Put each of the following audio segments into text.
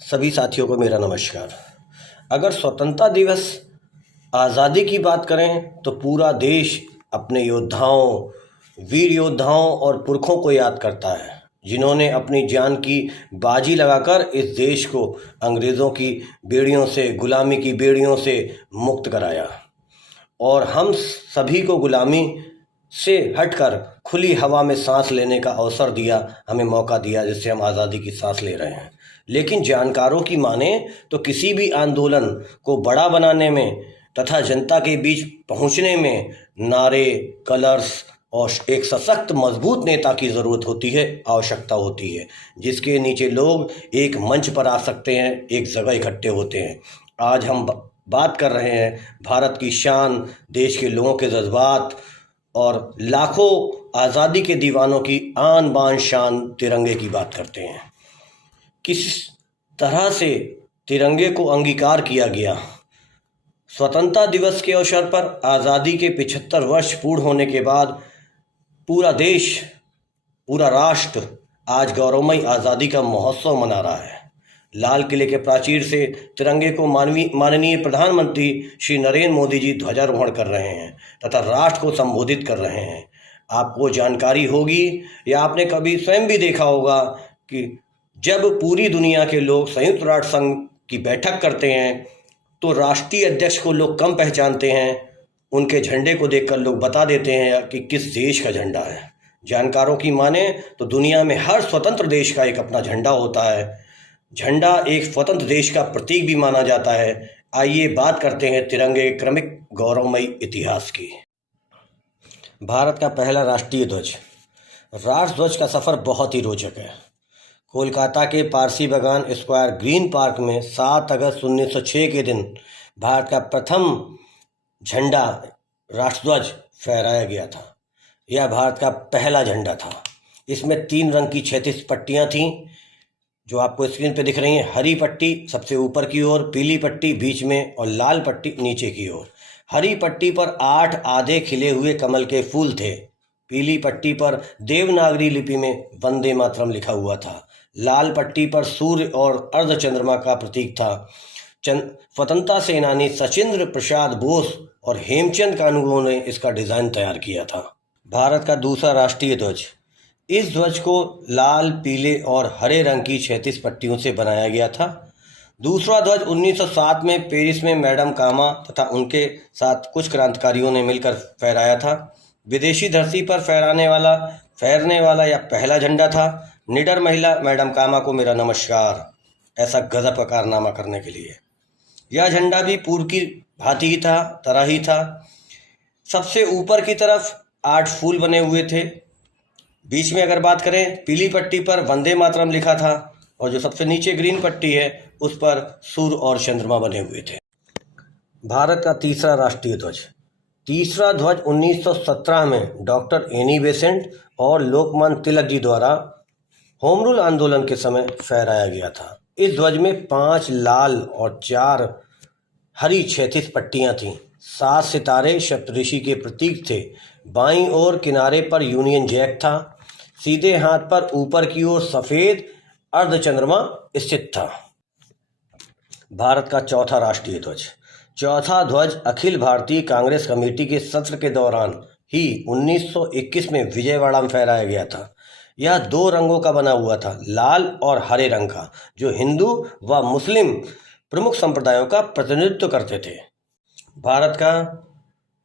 सभी साथियों को मेरा नमस्कार। अगर स्वतंत्रता दिवस आज़ादी की बात करें तो पूरा देश अपने योद्धाओं, वीर योद्धाओं और पुरखों को याद करता है, जिन्होंने अपनी जान की बाजी लगाकर इस देश को अंग्रेज़ों की बेड़ियों से, गुलामी की बेड़ियों से मुक्त कराया और हम सभी को गुलामी से हटकर खुली हवा में सांस लेने का अवसर दिया, हमें मौका दिया, जिससे हम आज़ादी की सांस ले रहे हैं। लेकिन जानकारों की माने तो किसी भी आंदोलन को बड़ा बनाने में तथा जनता के बीच पहुंचने में नारे, कलर्स और एक सशक्त मजबूत नेता की ज़रूरत होती है, आवश्यकता होती है, जिसके नीचे लोग एक मंच पर आ सकते हैं, एक जगह इकट्ठे होते हैं। आज हम बात कर रहे हैं भारत की शान, देश के लोगों के जज्बात और लाखों आज़ादी के दीवानों की आन बान शान तिरंगे की बात करते हैं। किस तरह से तिरंगे को अंगीकार किया गया। स्वतंत्रता दिवस के अवसर पर आज़ादी के 75 वर्ष पूर्ण होने के बाद पूरा देश, पूरा राष्ट्र आज गौरवमयी आज़ादी का महोत्सव मना रहा है। लाल किले के प्राचीर से तिरंगे को माननीय प्रधानमंत्री श्री नरेंद्र मोदी जी ध्वजारोहण कर रहे हैं तथा राष्ट्र को संबोधित कर रहे हैं। आपको जानकारी होगी या आपने कभी स्वयं भी देखा होगा कि जब पूरी दुनिया के लोग संयुक्त राष्ट्र संघ की बैठक करते हैं तो राष्ट्रीय अध्यक्ष को लोग कम पहचानते हैं। उनके झंडे को देखकर लोग बता देते हैं कि किस देश का झंडा है। जानकारों की माने तो दुनिया में हर स्वतंत्र देश का एक अपना झंडा होता है। झंडा एक स्वतंत्र देश का प्रतीक भी माना जाता है। आइए बात करते हैं तिरंगे के क्रमिक गौरवमयी इतिहास की। भारत का पहला राष्ट्रीय ध्वज। राष्ट्रध्वज का सफ़र बहुत ही रोचक है। कोलकाता के पारसी बागान स्क्वायर ग्रीन पार्क में 7 अगस्त 1906 के दिन भारत का प्रथम झंडा राष्ट्रध्वज फहराया गया था। यह भारत का पहला झंडा था। इसमें 3 रंग की 36 पट्टियाँ थीं, जो आपको स्क्रीन पे दिख रही हैं। हरी पट्टी सबसे ऊपर की ओर, पीली पट्टी बीच में और लाल पट्टी नीचे की ओर। हरी पट्टी पर 8 आधे खिले हुए कमल के फूल थे। पीली पट्टी पर देवनागरी लिपि में वंदे मातरम लिखा हुआ था। लाल पट्टी पर सूर्य और अर्धचंद्रमा का प्रतीक था। स्वतंत्रता सेनानी सचिंद्र प्रसाद बोस और हेमचंद कानूनगो ने इसका डिज़ाइन तैयार किया था। भारत का दूसरा राष्ट्रीय ध्वज। इस ध्वज को लाल, पीले और हरे रंग की 36 पट्टियों से बनाया गया था। दूसरा ध्वज 1907 में पेरिस में मैडम कामा तथा उनके साथ कुछ क्रांतिकारियों ने मिलकर फहराया था। विदेशी धरती पर फहरने वाला यह पहला झंडा था। निडर महिला मैडम कामा को मेरा नमस्कार, ऐसा गजब का कारनामा करने के लिए। यह झंडा भी पूर्व की भांति ही था, तरह ही था। सबसे ऊपर की तरफ 8 फूल बने हुए थे। बीच में अगर बात करें, पीली पट्टी पर वंदे मातरम लिखा था और जो सबसे नीचे ग्रीन पट्टी है उस पर सूर्य और चंद्रमा बने हुए थे। भारत का तीसरा राष्ट्रीय ध्वज। तीसरा ध्वज 1917 में डॉक्टर एनी बेसेंट और लोकमान्य तिलक जी द्वारा होम रूल आंदोलन के समय फहराया गया था। इस ध्वज में 5 लाल और 4 हरी 36 पट्टियाँ थीं। 7 सितारे सप्तऋषि के प्रतीक थे। बाईं ओर किनारे पर यूनियन जैक था। सीधे हाथ पर ऊपर की ओर सफ़ेद अर्धचंद्रमा स्थित था। भारत का चौथा राष्ट्रीय ध्वज। चौथा ध्वज अखिल भारतीय कांग्रेस कमेटी के सत्र के दौरान ही 1921 में विजयवाड़ा में फहराया गया था। यह 2 रंगों का बना हुआ था, लाल और हरे रंग का, जो हिंदू व मुस्लिम प्रमुख संप्रदायों का प्रतिनिधित्व करते थे। भारत का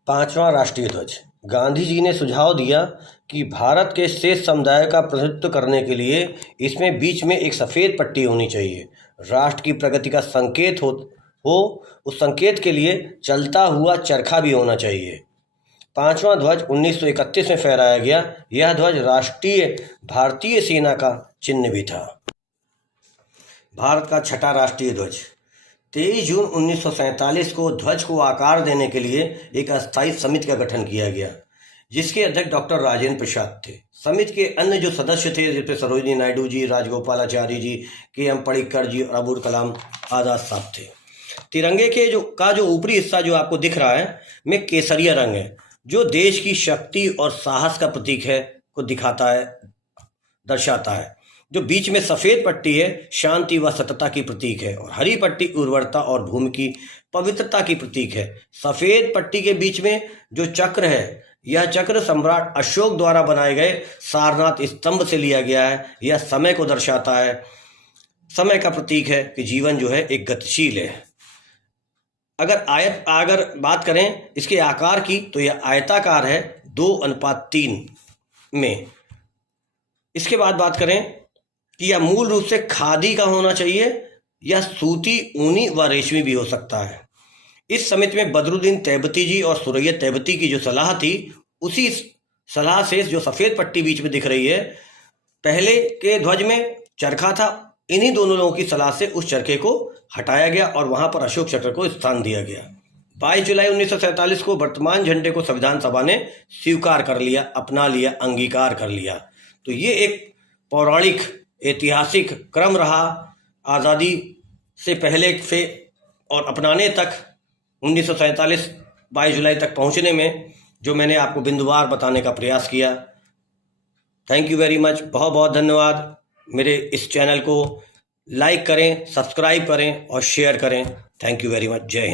5वां राष्ट्रीय ध्वज। गांधी जी ने सुझाव दिया कि भारत के शेष समुदाय का प्रतिनिधित्व करने के लिए इसमें बीच में एक सफ़ेद पट्टी होनी चाहिए। राष्ट्र की प्रगति का संकेत हो उस संकेत के लिए चलता हुआ चरखा भी होना चाहिए। 5वां ध्वज 1931 में फहराया गया। यह ध्वज राष्ट्रीय भारतीय सेना का चिन्ह भी था। भारत का छठा राष्ट्रीय ध्वज। 23 जून 1947 को ध्वज को आकार देने के लिए एक अस्थायी समिति का गठन किया गया, जिसके अध्यक्ष डॉक्टर राजेंद्र प्रसाद थे। समिति के अन्य जो सदस्य थे, जिसमें सरोजिनी नायडू जी, राजगोपालाचारी जी, के.एम. पणिक्कर जी और अबुल कलाम आज़ाद साहब थे। तिरंगे के जो ऊपरी हिस्सा जो आपको दिख रहा है में केसरिया रंग है, जो देश की शक्ति और साहस का प्रतीक है, को दिखाता है, दर्शाता है। जो बीच में सफ़ेद पट्टी है शांति व सतता की प्रतीक है, और हरी पट्टी उर्वरता और भूमि की पवित्रता की प्रतीक है। सफ़ेद पट्टी के बीच में जो चक्र है, यह चक्र सम्राट अशोक द्वारा बनाए गए सारनाथ स्तंभ से लिया गया है। यह समय को दर्शाता है, समय का प्रतीक है कि जीवन जो है एक गतिशील है। अगर बात करें इसके आकार की, तो यह आयताकार है 2:3 में। इसके बाद बात करें कि यह मूल रूप से खादी का होना चाहिए, यह सूती, ऊनी व रेशमी भी हो सकता है। इस समिति में बदरुद्दीन तैयबती जी और सुरैया तैयबती की जो सलाह थी, उसी सलाह से जो सफ़ेद पट्टी बीच में दिख रही है, पहले के ध्वज में चरखा था, इन्हीं दोनों लोगों की सलाह से उस चरखे को हटाया गया और वहां पर अशोक चक्र को स्थान दिया गया। 22 जुलाई 1947 को वर्तमान झंडे को संविधान सभा ने स्वीकार कर लिया, अपना लिया, अंगीकार कर लिया। तो ये एक पौराणिक ऐतिहासिक क्रम रहा आज़ादी से पहले से और अपनाने तक 1947 22 जुलाई तक पहुंचने में, जो मैंने आपको बिंदुवार बताने का प्रयास किया। थैंक यू वेरी मच, बहुत बहुत धन्यवाद। मेरे इस चैनल को लाइक करें, सब्सक्राइब करें और शेयर करें। Thank you very much. जय हिंद।